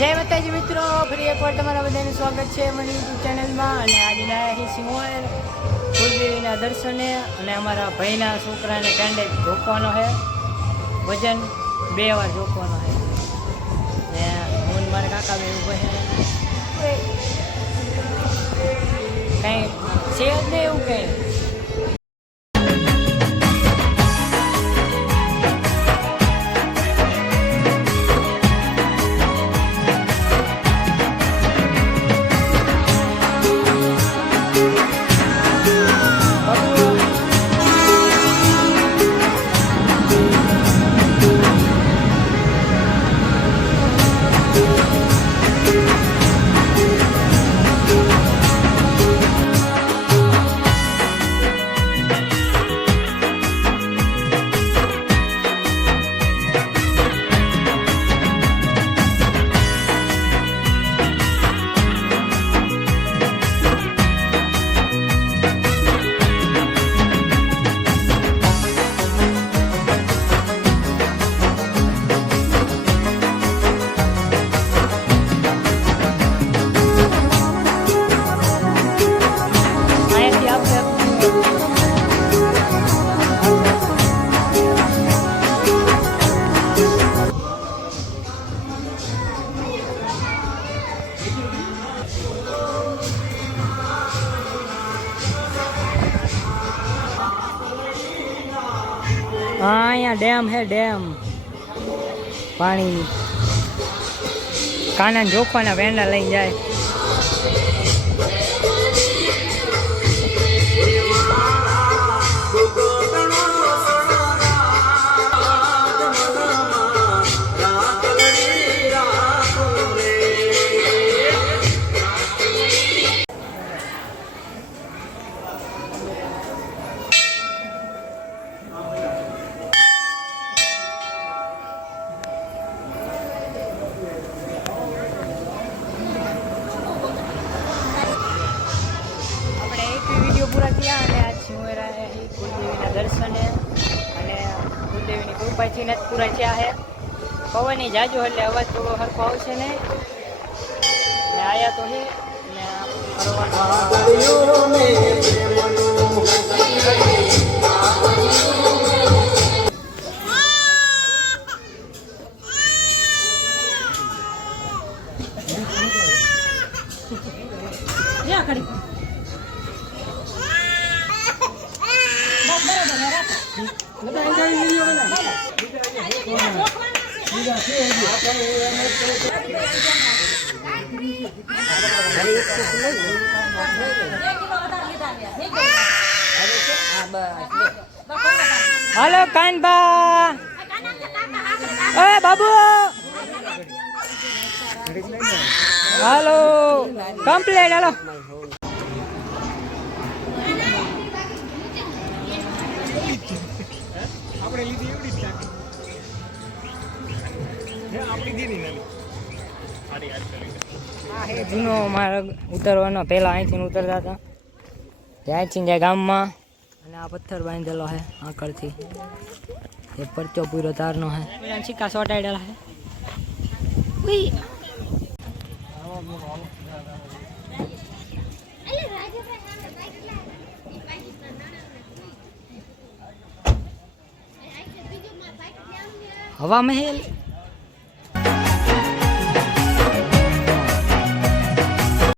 જય માતાજી મિત્રો, ફરી એકવાર તમારા બધાનું સ્વાગત છે મારી યુટ્યુબ ચેનલમાં. અને આજે આવ્યા છીએ સિંહોર કુલદેવીના દર્શને. અને અમારા ભાઈના છોકરાને કાંડે ઝોકવાનો છે, વજન 2 વાર ઝોકવાનો છે. ને હું મારા કાકા બે ઊભા છે, કંઈ છે જ નહીં એવું કંઈ. हाँ यहाँ डैम है, डैम पानी काना जोखवाना वेंडा लई जाए. પૂરા થયા અને આજ સિંહોર કુલદેવીના દર્શને અને કુલદેવીની કૃપાથી જ પૂરા થયા છે. પવનની જાજુ એટલે અવાજ થોડો સરખો આવશે ને આયા તો હે ને हेलो कानबा, ए बाबू, हेलो कंप्लेट, हेलो જૂનો માર્ગ ઉતરવાનો. પહેલાં અહીંથી ઉતરતા હતા, ત્યાંથી જાય ગામમાં. અને આ પથ્થર બાંધેલો છે આકળથી, એ પરચો પૂરો તારનો છે. સિક્કા સોટાડેલા છે. હવા મહેલ